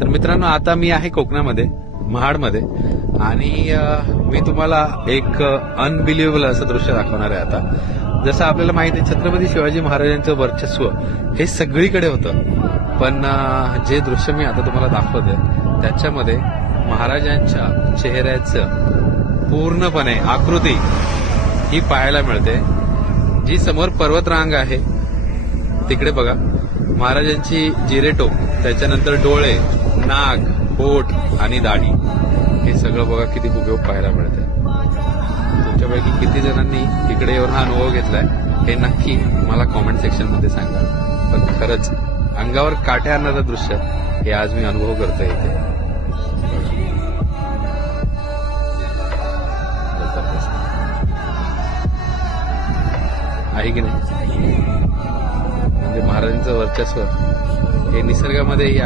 तर मित्रांनो, आता मी आहे कोकणामध्ये, महाडमध्ये, आणि मी तुम्हाला एक अनबिलिव्हेबल असं दृश्य दाखवणार आहे. आता जसं आपल्याला माहिती आहे, छत्रपती शिवाजी महाराजांचं वर्चस्व हे सगळीकडे होतं, पण जे दृश्य मी आता तुम्हाला दाखवतोय त्याच्यामध्ये महाराजांच्या चेहऱ्याचं पूर्णपणे आकृती ही पाहायला मिळते. जी समोर पर्वतरांग आहे तिकडे बघा, महाराजांची जिरेटोप, त्याच्यानंतर डोळे, नाक, ओठ आणि दाढी, हे सगळं बघा किती उपयोग पाहायला मिळते. तुमच्यापैकी किती जणांनी इकडे येऊन हा अनुभव घेतलाय हे नक्की मला कॉमेंट सेक्शन मध्ये सांगा. पण खरंच अंगावर काटे आणणारं दृश्य हे आज मी अनुभव करतोय इथे. आहे की नाही? म्हणजे महाराजांचं वर्चस्व हे निसर्गामध्येही